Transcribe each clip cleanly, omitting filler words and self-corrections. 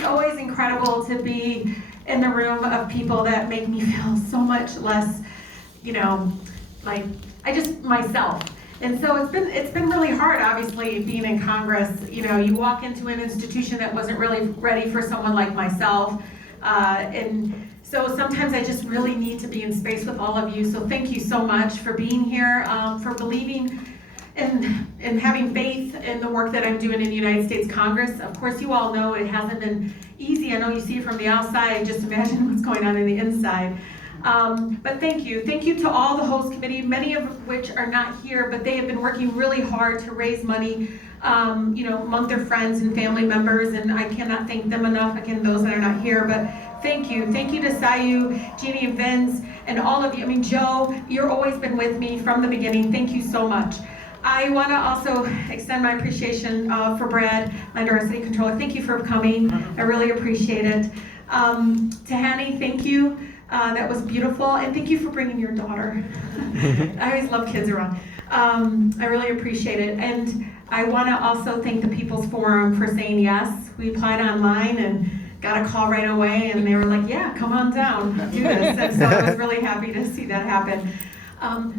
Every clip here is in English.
it's always incredible to be in the room of people that make me feel so much less, like myself. And so it's been really hard, obviously, being in Congress. You walk into an institution that wasn't really ready for someone like myself. And so sometimes I just really need to be in space with all of you. So thank you so much for being here, for believing and having faith in the work that I'm doing in the United States Congress. Of course, you all know it hasn't been easy. I know you see it from the outside. Just imagine what's going on in the inside. But thank you. Thank you to all the host committee, many of which are not here, but they have been working really hard to raise money, among their friends and family members, and I cannot thank them enough. Again, those that are not here, but thank you. Thank you to Sayu, Jeannie, and Vince, and all of you. Joe, you've always been with me from the beginning. Thank you so much. I want to also extend my appreciation for Brad, my City Controller. Thank you for coming. I really appreciate it. To Hanny, thank you. That was beautiful, and thank you for bringing your daughter. I always love kids around. I really appreciate it, and I want to also thank the People's Forum for saying yes. We applied online and got a call right away, and they were like, yeah, come on down, do this. And so I was really happy to see that happen.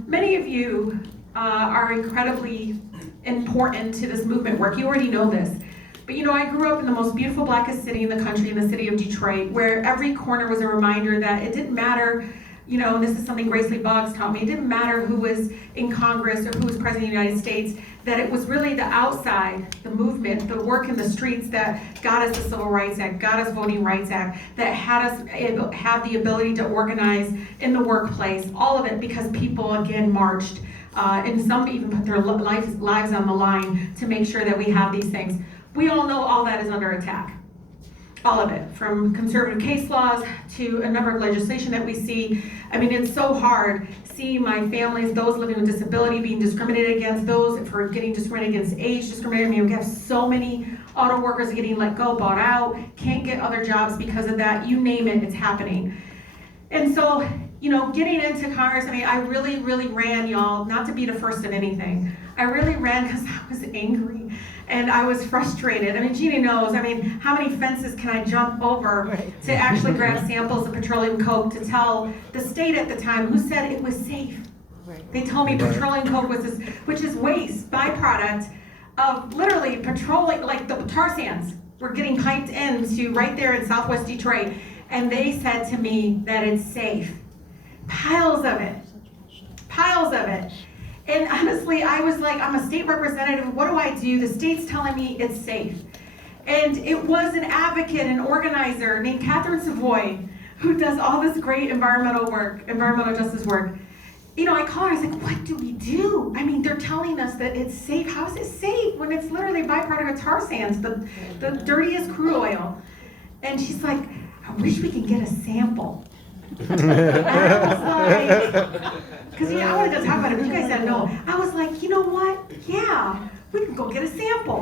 Many of you are incredibly important to this movement work. You already know this. But I grew up in the most beautiful, blackest city in the country, in the city of Detroit, where every corner was a reminder that it didn't matter, and this is something Grace Lee Boggs taught me, it didn't matter who was in Congress or who was president of the United States, that it was really the outside, the movement, the work in the streets that got us the Civil Rights Act, got us Voting Rights Act, that had us have the ability to organize in the workplace, all of it because people, again, marched, and some even put their lives on the line to make sure that we have these things. We all know all that is under attack. All of it, from conservative case laws to a number of legislation that we see. It's so hard seeing my families, those living with disability, being discriminated against, those for getting discriminated against, age discriminated. We have so many auto workers getting let go, bought out, can't get other jobs because of that. You name it, it's happening. And so, getting into Congress, I really, really ran, y'all, not to be the first of anything. I really ran because I was angry. And I was frustrated. Jeannie knows, how many fences can I jump over to actually grab samples of petroleum coke to tell the state at the time who said it was safe. Right. They told me petroleum coke was this, which is waste, byproduct of literally petroleum, like the tar sands were getting piped into right there in Southwest Detroit. And they said to me that it's safe. Piles of it. Piles of it. And honestly, I was like, I'm a state representative. What do I do? The state's telling me it's safe. And it was an advocate, an organizer named Catherine Savoy, who does all this great environmental justice work. I call her, I was like, what do we do? They're telling us that it's safe. How is it safe when it's literally a byproduct of tar sands, the dirtiest crude oil? And she's like, I wish we could get a sample. And I was like, because I wanted to talk about it, but you guys said no. I was like, you know what? Yeah, we can go get a sample.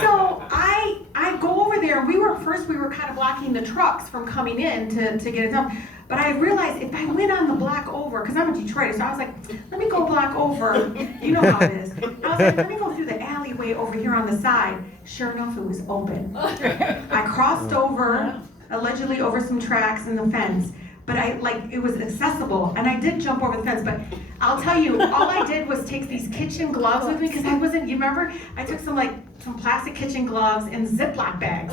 So I go over there, and we were kind of blocking the trucks from coming in to get it done. But I realized if I went on the block over, because I'm a Detroiter, so I was like, let me go block over. You know how it is. I was like, let me go through the alleyway over here on the side. Sure enough, it was open. I crossed over, allegedly over some tracks in the fence. But it was accessible, and I did jump over the fence, but I'll tell you, all I did was take these kitchen gloves with me, because you remember, I took some plastic kitchen gloves in Ziploc bags.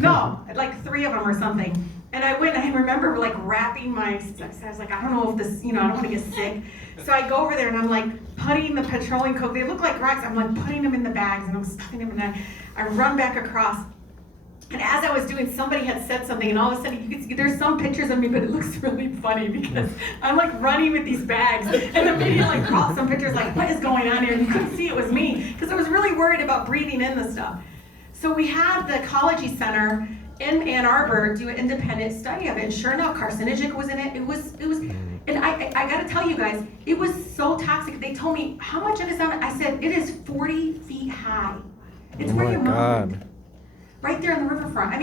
No, 3 of them or something. And I went, and I remember wrapping I was like, I don't know if this, I don't want to get sick. So I go over there, and I'm putting the petroleum coke, they look like rocks, I'm putting them in the bags, and I'm stuffing them, and I run back across. And as I was doing, somebody had said something, and all of a sudden you could see, there's some pictures of me, but it looks really funny because I'm running with these bags, and the media caught some pictures what is going on here? And you couldn't see it was me, because I was really worried about breathing in the stuff. So we had the Ecology Center in Ann Arbor do an independent study of it, and sure enough, carcinogenic was in it. It was, and I gotta tell you guys, it was so toxic. They told me, how much of it's on it? I said, it is 40 feet high. It's where your mom lived. Right there on the riverfront.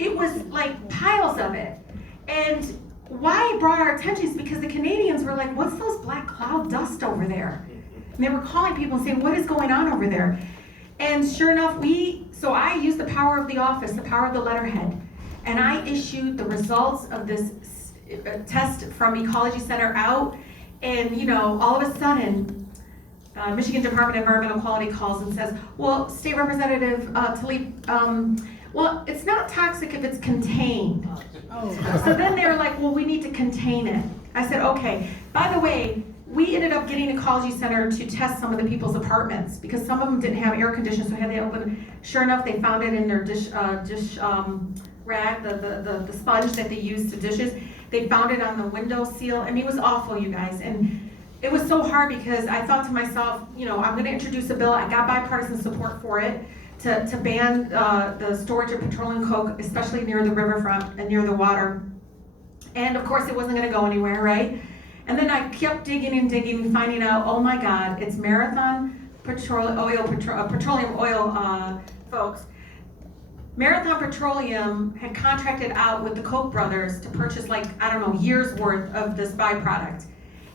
It was piles of it. And why it brought our attention is because the Canadians were like, what's those black cloud dust over there? And they were calling people and saying, what is going on over there? And sure enough, so I used the power of the office, the power of the letterhead. and I issued the results of this test from Ecology Center out, and all of a sudden, Michigan Department of Environmental Quality calls and says, well, State Representative Tlaib, well, it's not toxic if it's contained. So then they were like, well, we need to contain it. I said, okay. By the way, we ended up getting Ecology Center to test some of the people's apartments because some of them didn't have air conditioning, so had they open. Sure enough, they found it in their dish rag, the sponge that they use to dishes. They found it on the window seal. I mean, it was awful, you guys. And it was so hard because I thought to myself, I'm going to introduce a bill. I got bipartisan support for it to ban the storage of petroleum coke, especially near the riverfront and near the water. And of course, it wasn't going to go anywhere, right? And then I kept digging and digging and finding out, oh my God, it's Marathon petroleum oil folks. Marathon Petroleum had contracted out with the Koch brothers to purchase years worth of this byproduct.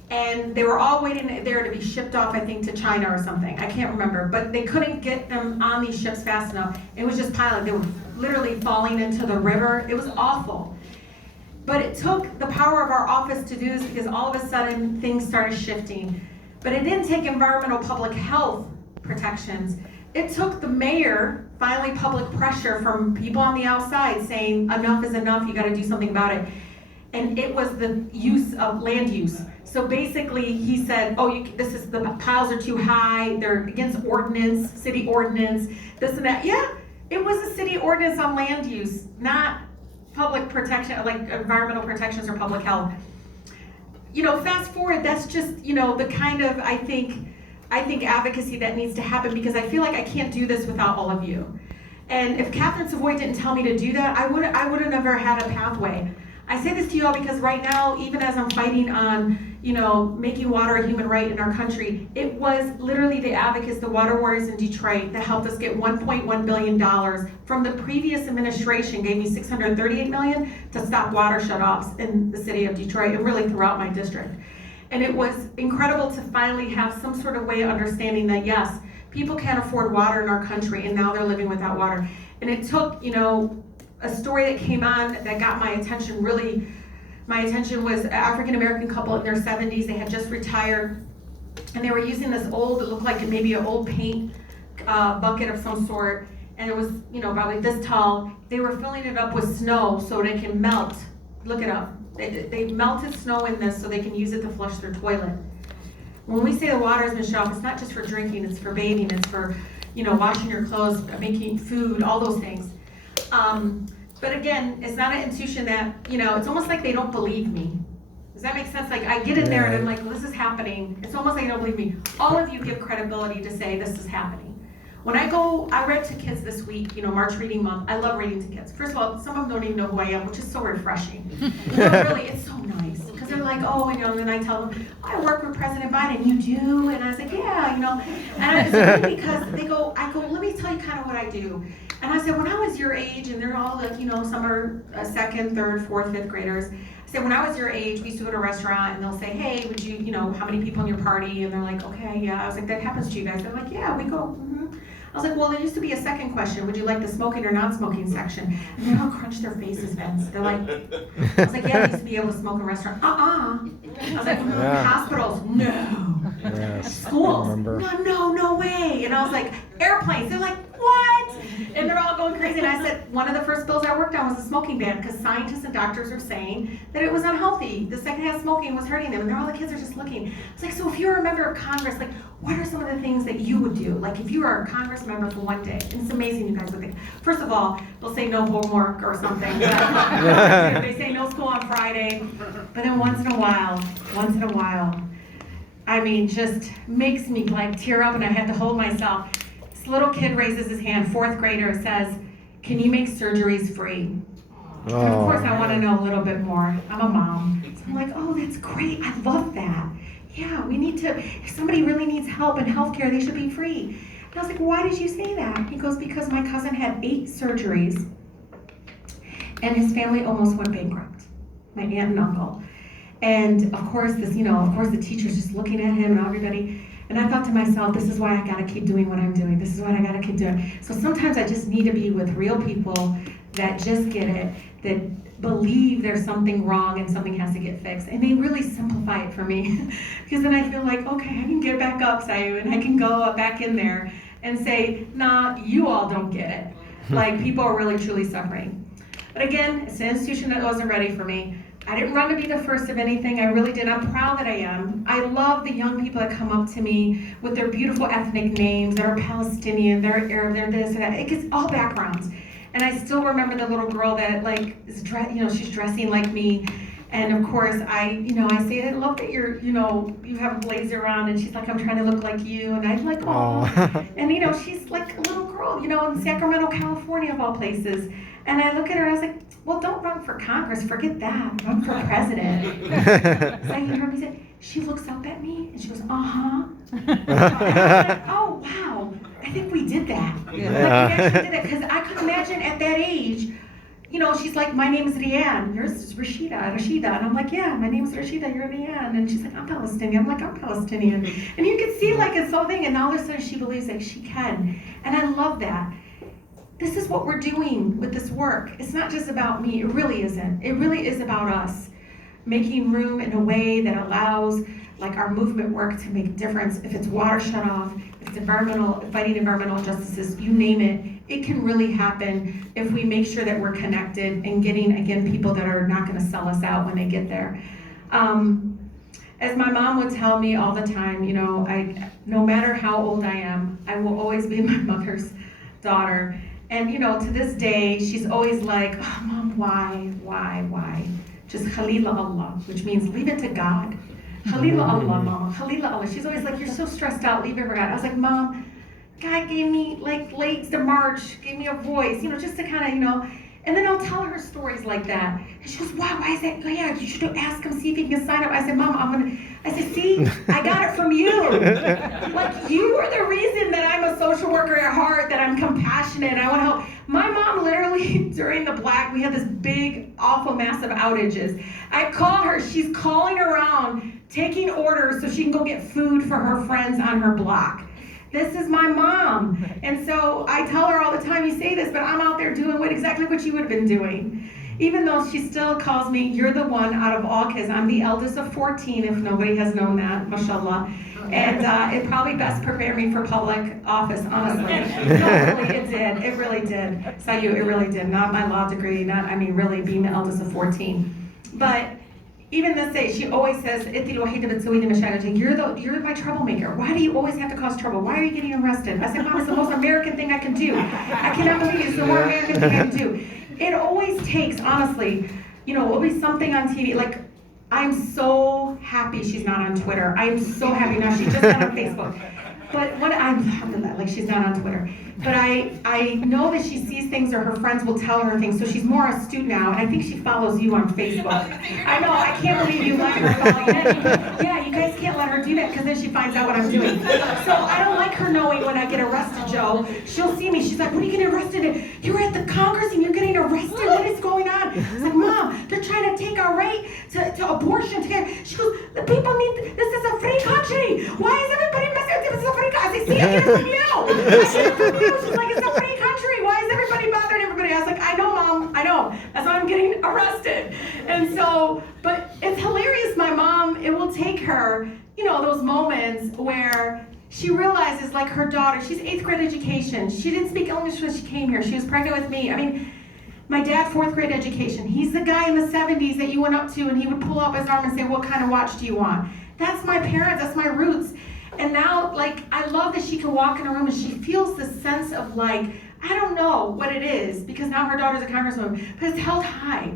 And they were all waiting there to be shipped off, I think, to China or something. I can't remember, but they couldn't get them on these ships fast enough. It was just piling. They were literally falling into the river. It was awful. But it took the power of our office to do this because all of a sudden things started shifting. But it didn't take environmental public health protections. It took the mayor, finally public pressure from people on the outside saying enough is enough, you gotta do something about it. And it was the use of land use. So basically he said, the piles are too high, they're against ordinance, city ordinance, this and that. Yeah, it was a city ordinance on land use, not public protection, like environmental protections or public health. Fast forward, that's just, the kind of, I think advocacy that needs to happen because I feel like I can't do this without all of you. And if Catherine Savoy didn't tell me to do that, I would have never had a pathway. I say this to you all because right now, even as I'm fighting on, making water a human right in our country, it was literally the advocates, the water warriors in Detroit that helped us get $1.1 billion from the previous administration, gave me $638 million to stop water shutoffs in the city of Detroit and really throughout my district. And it was incredible to finally have some sort of way of understanding that yes, people can't afford water in our country and now they're living without water. And it took, a story that came on that got my attention really. My attention was an African-American couple in their 70s. They had just retired and they were using this old, it looked like maybe an old paint bucket of some sort. And it was, about like this tall. They were filling it up with snow so they can melt. Look it up. They melted snow in this so they can use it to flush their toilet. When we say the water has been shut off, it's not just for drinking, it's for bathing, it's for, washing your clothes, making food, all those things. But again, it's not an institution that, it's almost like they don't believe me. Does that make sense? Like I get in there and I'm like, well, this is happening. It's almost like you don't believe me. All of you give credibility to say this is happening. When I read to kids this week, March Reading Month. I love reading to kids. First of all, some of them don't even know who I am, which is so refreshing. Really, it's so nice. Because they're like, and then I tell them, I work with President Biden. You do? And I was like, yeah, And it's funny because I go, let me tell you kind of what I do. And I said, when I was your age, and they're all like, some are second, third, fourth, fifth graders. I said, when I was your age, we used to go to a restaurant and they'll say, hey, would you, how many people in your party? And they're like, okay, yeah. I was like, that happens to you guys. They're like, yeah, we go. Mm-hmm. I was like, well, there used to be a second question. Would you like the smoking or non-smoking section? And they all crunched their faces, Vince. They're like, I was like, yeah, I used to be able to smoke in a restaurant. I was like, hospitals, no. Yes. Schools, no way. And I was like, airplanes. They're like, what? And they're all going crazy. And I said, one of the first bills I worked on was a smoking ban because scientists and doctors are saying that it was unhealthy. The secondhand smoking was hurting them. And all the kids are just looking. It's like, so if you were a member of Congress, like, what are some of the things that you would do? Like if you were a Congress member for one day, and it's amazing you guys would think. First of all, they'll say no homework or something. They say no school on Friday. But then once in a while, I mean, just makes me like tear up and I had to hold myself. This little kid raises his hand, fourth grader, says, can you make surgeries free? And of course I want to know a little bit more. I'm a mom. So I'm like, oh, that's great. I love that. Yeah, we need to, if somebody really needs help in healthcare, they should be free. And I was like, why did you say that? He goes, because my cousin had 8 surgeries and his family almost went bankrupt, my aunt and uncle. And of course, the teacher's just looking at him and everybody. And I thought to myself, this is why I gotta keep doing what I'm doing. This is what I gotta keep doing. So sometimes I just need to be with real people that just get it, that believe there's something wrong and something has to get fixed. And they really simplify it for me. Because then I feel like, okay, I can get back up, Sayu, and I can go back in there and say, nah, you all don't get it. Like, people are really, truly suffering. But again, it's an institution that wasn't ready for me. I didn't run to be the first of anything. I really did. I'm proud that I am. I love the young people that come up to me with their beautiful ethnic names. They're Palestinian, they're Arab, they're this and that. It gets all backgrounds. And I still remember the little girl that like is she's dressing like me. And of course, I say, I love that you have a blazer on, and she's like, I'm trying to look like you, and I'm like, oh. And she's like a little girl, in Sacramento, California, of all places. And I look at her, and I was like, well, don't run for Congress, forget that, run for president. So I heard me say, she looks up at me, and she goes, uh-huh. And I was like, oh, wow, I think we did that. Like, we actually did that, because I could imagine at that age, she's like, my name is Rianne, yours is Rashida. And I'm like, yeah, my name is Rashida, you're Rianne. And she's like, I'm Palestinian. I'm like, I'm Palestinian. And you can see like it's something, and all of a sudden she believes that she can. And I love that. This is what we're doing with this work. It's not just about me, it really isn't. It really is about us making room in a way that allows like our movement work to make a difference. If it's water shut off, if it's fighting environmental injustices, you name it, it can really happen if we make sure that we're connected and getting, again, people that are not gonna sell us out when they get there. As my mom would tell me all the time, no matter how old I am, I will always be my mother's daughter. And to this day, she's always like, oh, Mom, why? Just Khalila Allah, which means leave it to God. Khalila Allah, Mama, Khalila Allah. She's always like, you're so stressed out, leave it for God. I was like, Mom, God gave me like legs to march, gave me a voice, just to kind of, and then I'll tell her stories like that. And she goes, why is that? Yeah, you should ask him, see if he can sign up. I said, Mom, I said, see, I got it from you. Like, you are the reason that I'm a social worker at heart, that I'm compassionate, I want to help. My mom literally, during the Black, we had this big, awful, massive outages. I call her, she's calling around, taking orders so she can go get food for her friends on her block. This is my mom. And so I tell her all the time, you say this, but I'm out there doing exactly what you would have been doing. Even though she still calls me, you're the one out of all kids. I'm the eldest of 14, if nobody has known that, mashallah. And it probably best prepared me for public office, honestly. No, really, it did. It really did. Sayu, it really did. Not my law degree, really being the eldest of 14. But even this day, she always says, you're my troublemaker. Why do you always have to cause trouble? Why are you getting arrested? I said, Mom, it's the most American thing I can do. I cannot believe it's the more American thing I can do. It always takes, honestly, it'll be something on TV. Like, I'm so happy she's not on Twitter. I'm so happy now. She just got on Facebook. But like she's not on Twitter. But I know that she sees things, or her friends will tell her things, so she's more astute now, and I think she follows you on Facebook. I know, I can't believe you let her follow you. Yeah, you guys can't let her do that, because then she finds out what I'm doing. So I don't like her knowing when I get arrested, Joe. She'll see me, she's like, what are you getting arrested in? You're at the Congress and you're getting arrested? What is going on? It's like, Mom, they're trying to take our right to abortion. She goes, the people need, this is a free country. Why is everybody messing with this? Is a free country. I say, see, I get it from you. I get it from you. She's like, it's a free country. Why is everybody bothering everybody? I was like, I know, Mom, I know. That's why I'm getting arrested. And so, but it's hilarious. My mom, it will take her, those moments where she realizes, like, her daughter, she's 8th grade education. She didn't speak English when she came here. She was pregnant with me. I mean, my dad, 4th grade education. He's the guy in the 70s that you went up to and he would pull up his arm and say, what kind of watch do you want? That's my parents, that's my roots. And now, like, I love that she can walk in a room and she feels this sense of, like, I don't know what it is, because now her daughter's a congresswoman, but it's held high.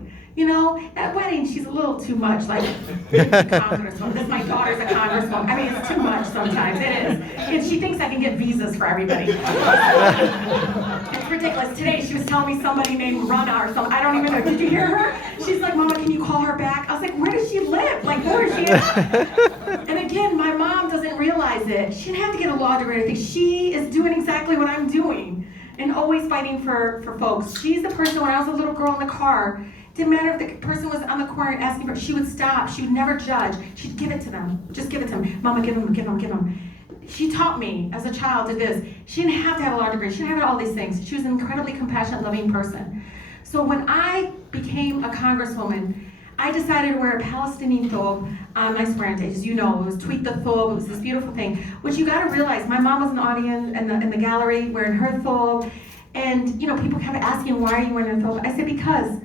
At wedding, she's a little too much, like, congresswoman. This, my daughter's a congresswoman. I mean, it's too much sometimes, it is. And she thinks I can get visas for everybody. It's ridiculous. Today, she was telling me somebody named Rana or something. I don't even know. Did you hear her? She's like, Mama, can you call her back? I was like, where does she live? Like, where is she at? And again, my mom doesn't realize it. She didn't have to get a law degree or anything. She is doing exactly what I'm doing and always fighting for folks. She's the person, when I was a little girl in the car, didn't matter if the person was on the corner asking for, she would stop. She would never judge. She'd give it to them. Just give it to them. Mama, give them. She taught me as a child to this. She didn't have to have a law degree. She didn't have all these things. She was an incredibly compassionate, loving person. So when I became a congresswoman, I decided to wear a Palestinian thobe on my swearing day. As you know, it was tweet the thobe, it was this beautiful thing. Which you gotta realize, my mom was in the audience, in the gallery, wearing her thobe. And people kept asking, why are you wearing a thobe? I said, because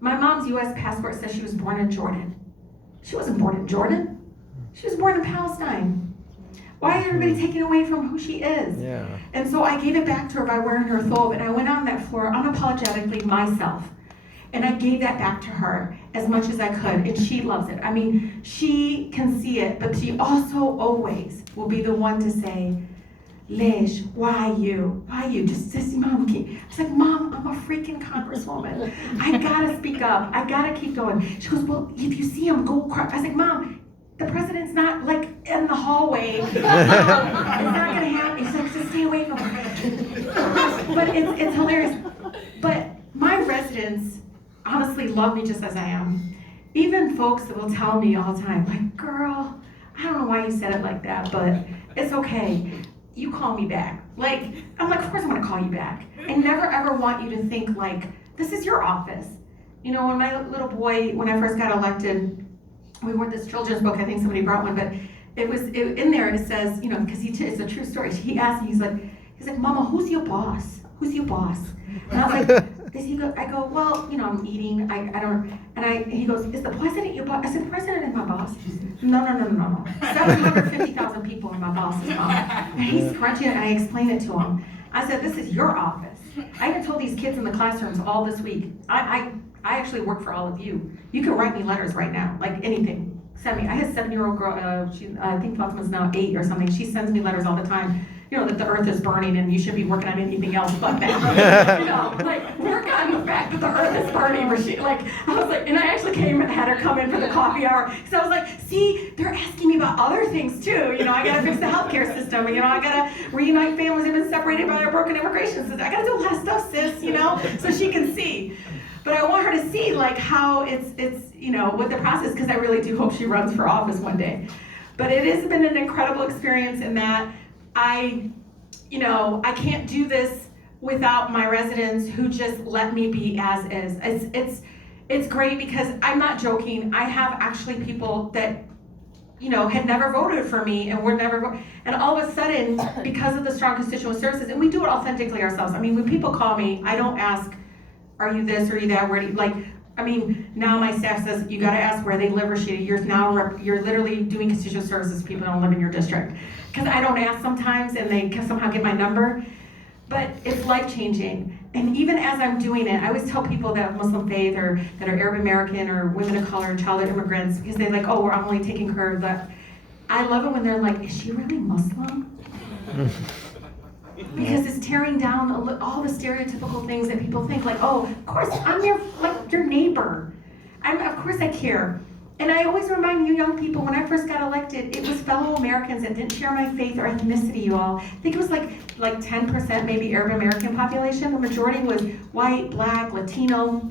my mom's US passport says she was born in Jordan. She wasn't born in Jordan. She was born in Palestine. Why is everybody taking away from who she is? Yeah. And so I gave it back to her by wearing her thobe, and I went on that floor unapologetically myself. And I gave that back to her as much as I could, and she loves it. I mean, she can see it, but she also always will be the one to say, Lish, why you? Why you? Just says, Mom, it's like, Mom, I'm a freaking congresswoman. I gotta speak up. I gotta keep going. She goes, well, if you see him, go cry. I was like, Mom, the president's not like in the hallway. It's not gonna happen. She's like, just stay away from her. But it's hilarious. But my residents honestly love me just as I am. Even folks that will tell me all the time, like, girl, I don't know why you said it like that, but it's okay. You call me back. Like, I'm like, of course I'm gonna call you back. I never ever want you to think like, this is your office. When my little boy, when I first got elected, we wrote this children's book, I think somebody brought one, but in there it says, because it's a true story. He asked me, he's like, Mama, who's your boss? Who's your boss? And I was like, I go, well, I'm eating, I don't, and he goes, is the president your boss? I said, the president is my boss. No. 750,000 people are my boss's mom. And he's crunching it, and I explained it to him. I said, this is your office. I even told these kids in the classrooms all this week, I actually work for all of you. You can write me letters right now, like anything. Send me. I had a 7-year-old girl, I think Fatima's now 8 or something. She sends me letters all the time. That the earth is burning and you should be working on anything else but that. Work on the fact that the earth is burning. I was like, and I actually had her come in for the coffee hour. So I was like, see, they're asking me about other things too. I gotta fix the healthcare system. I gotta reunite families that have been separated by their broken immigration system. I gotta do a lot of stuff, sis, so she can see. But I want her to see how it's with the process, because I really do hope she runs for office one day. But it has been an incredible experience in that I can't do this without my residents who just let me be as is. It's great because I'm not joking. I have actually people that, had never voted for me and were never, and all of a sudden, because of the strong constituent services, and we do it authentically ourselves. I mean, when people call me, I don't ask, are you this, or are you that, where do you, now my staff says, you gotta ask where they live, Rashida. You're literally doing constituent services for people who don't live in your district. Because I don't ask sometimes, and they somehow get my number. But it's life-changing. And even as I'm doing it, I always tell people that have Muslim faith, or that are Arab American, or women of color, childhood immigrants, because they're like, oh, I'm only taking care of that. I love it when they're like, is she really Muslim? Because it's tearing down all the stereotypical things that people think, like, oh, of course, I'm your neighbor. Of course I care. And I always remind you young people, when I first got elected, it was fellow Americans that didn't share my faith or ethnicity, you all. I think it was like 10% maybe Arab American population. The majority was white, black, Latino.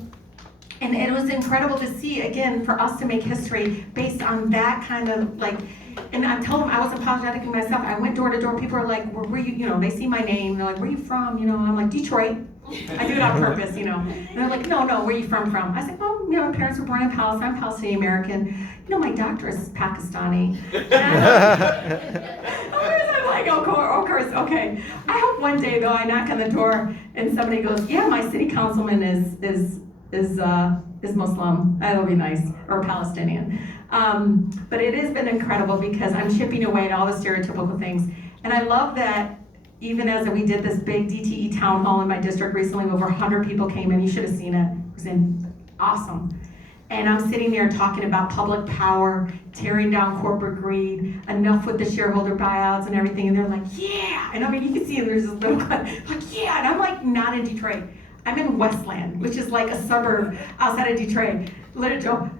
And it was incredible to see, again, for us to make history based on that kind of and I told them I was apologetic to myself. I went door to door. People are like, where you, they see my name. They're like, where are you from? And I'm like, Detroit. I do it on purpose, And they're like, no, where are you from? I said, well, my parents were born in Palestine. I'm Palestinian American. My doctor is Pakistani. I'm like, of course, okay. I hope one day, though, I knock on the door and somebody goes, yeah, my city councilman is Muslim. That'll be nice, or Palestinian. But it has been incredible because I'm chipping away at all the stereotypical things. And I love that even as we did this big DTE town hall in my district recently, over 100 people came in. You should have seen it. It was awesome. And I'm sitting there talking about public power, tearing down corporate greed, enough with the shareholder buyouts and everything. And they're like, yeah. And you can see there's this little like, yeah. And I'm like, not in Detroit. I'm in Westland, which is like a suburb outside of Detroit.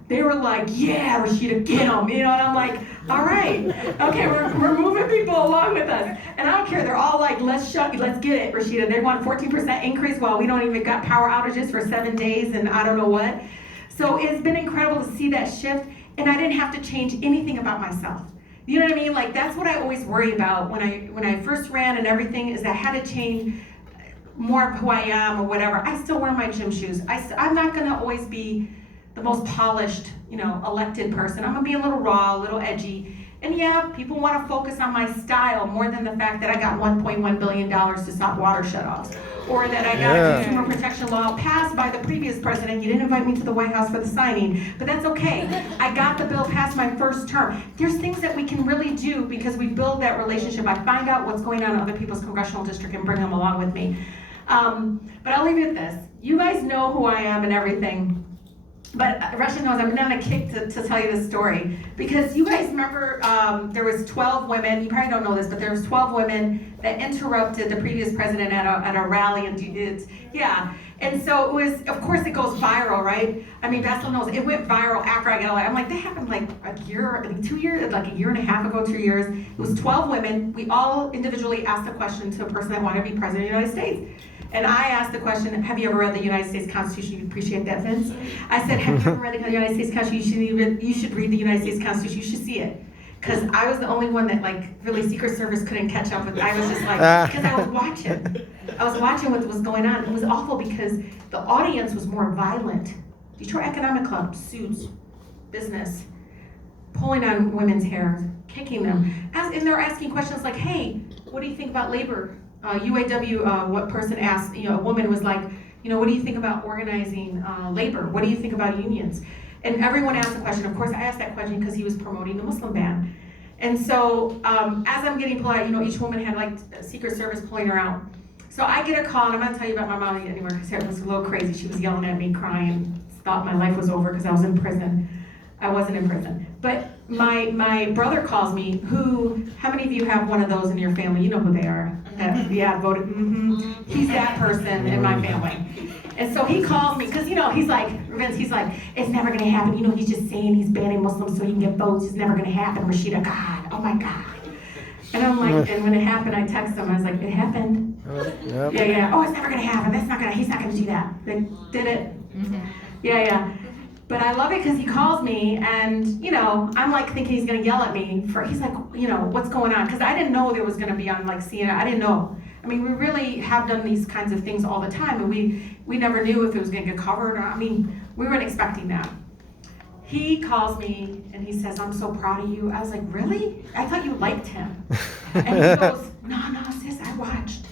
They were like, yeah, Rashida, get them. And I'm like, all right, okay, we're moving people along with us. And I don't care, they're all like, let's get it, Rashida. They want 14% increase while we don't even got power outages for 7 days and I don't know what. So it's been incredible to see that shift, and I didn't have to change anything about myself. You know what I mean? That's what I always worry about when I first ran and everything, is I had to change more of who I am or whatever, I still wear my gym shoes. I'm not gonna always be the most polished, elected person. I'm gonna be a little raw, a little edgy. And yeah, people wanna focus on my style more than the fact that I got $1.1 billion to stop water shutoffs. Or that I got a consumer protection law passed by the previous president. You didn't invite me to the White House for the signing, but that's okay. I got the bill passed my first term. There's things that we can really do because we build that relationship. I find out what's going on in other people's congressional district and bring them along with me. But I'll leave you with this. You guys know who I am and everything. But Rasha knows I've been on a kick to tell you this story. Because you guys remember there was 12 women, you probably don't know this, but there was 12 women that interrupted the previous president at a rally and and so it was, of course it goes viral, right? I mean, Bessel knows, it went viral after I got elected. I'm like, that happened like a year, 2 years, like a year and a half ago, 2 years. It was 12 women. We all individually asked a question to a person that wanted to be president of the United States. And I asked the question, have you ever read the United States Constitution? You appreciate that, Vince? I said, have you ever read the United States Constitution? You should read the United States Constitution. You should see it. Because I was the only one that really Secret Service couldn't catch up with. I was just like, because I was watching what was going on. It was awful because the audience was more violent. Detroit Economic Club, suits, business, pulling on women's hair, kicking them. And they're asking questions like, hey, what do you think about labor? UAW, what person asked, a woman was like, what do you think about organizing labor? What do you think about unions? And everyone asked a question. Of course, I asked that question because he was promoting the Muslim ban. And so as I'm getting polite, each woman had like a Secret Service pulling her out. So I get a call, and I'm not telling you about my mom anymore because it was a little crazy. She was yelling at me, crying, thought my life was over because I was in prison. I wasn't in prison. But my brother calls me, how many of you have one of those in your family? You know who they are. Voted. He's that person in my family. And so he calls me, because he's like, it's never gonna happen. He's just saying he's banning Muslims so he can get votes. It's never gonna happen, Rashida. God, oh my God. And I'm like, and when it happened, I text him. I was like, it happened. Yeah. Oh, it's never gonna happen. He's not gonna do that. They did it. Yeah. But I love it because he calls me and, I'm like thinking he's gonna yell at me he's like, what's going on? Because I didn't know there was gonna be on like CNN. I didn't know. I mean, we really have done these kinds of things all the time and we never knew if it was gonna get covered or, we weren't expecting that. He calls me and he says, I'm so proud of you. I was like, really? I thought you liked him. And he goes, no, sis, I watched.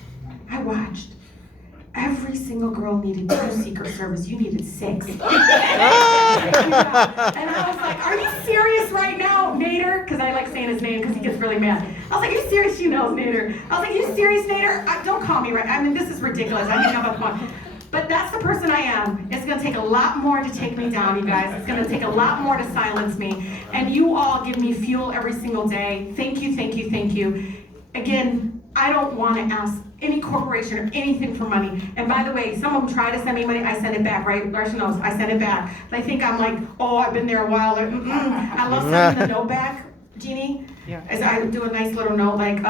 Every single girl needed 2 Secret Service. You needed 6. And I was like, are you serious right now, Nader? Because I like saying his name because he gets really mad. I was like, are you serious? She knows Nader. I was like, you serious, Nader? Don't call me right. This is ridiculous. I think I'm up on. But that's the person I am. It's going to take a lot more to take me down, you guys. It's going to take a lot more to silence me. And you all give me fuel every single day. Thank you. Again, I don't want to ask any corporation or anything for money. And by the way, some of them try to send me money, I send it back, right? Rasha knows, I send it back. They think I'm like, oh, I've been there a while. I love sending the note back, Jeannie. Yeah. As I do a nice little note, like,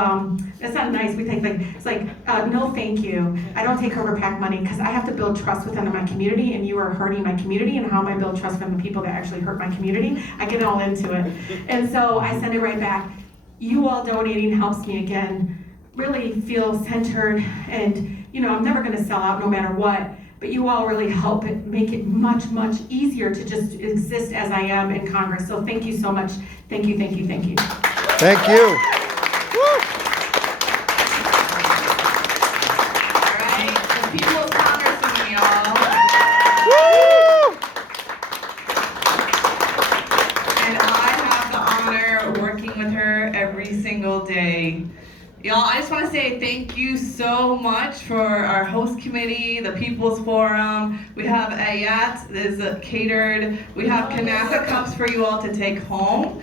it's not nice, we take it's like, no thank you. I don't take Herbert PAC money because I have to build trust within my community and you are hurting my community, and how am I build trust from the people that actually hurt my community? I get all into it. And so I send it right back. You all donating helps me again really feel centered, and I'm never going to sell out no matter what, but you all really help it make it much easier to just exist as I am in Congress. So thank you so much. Thank you. Thank you. All right, the People's Congresswoman, y'all. And I have the honor of working with her every single day. Y'all, I just want to say thank you so much for our host committee, the People's Forum. We have Ayat that is catered. We have Kanaka cups for you all to take home.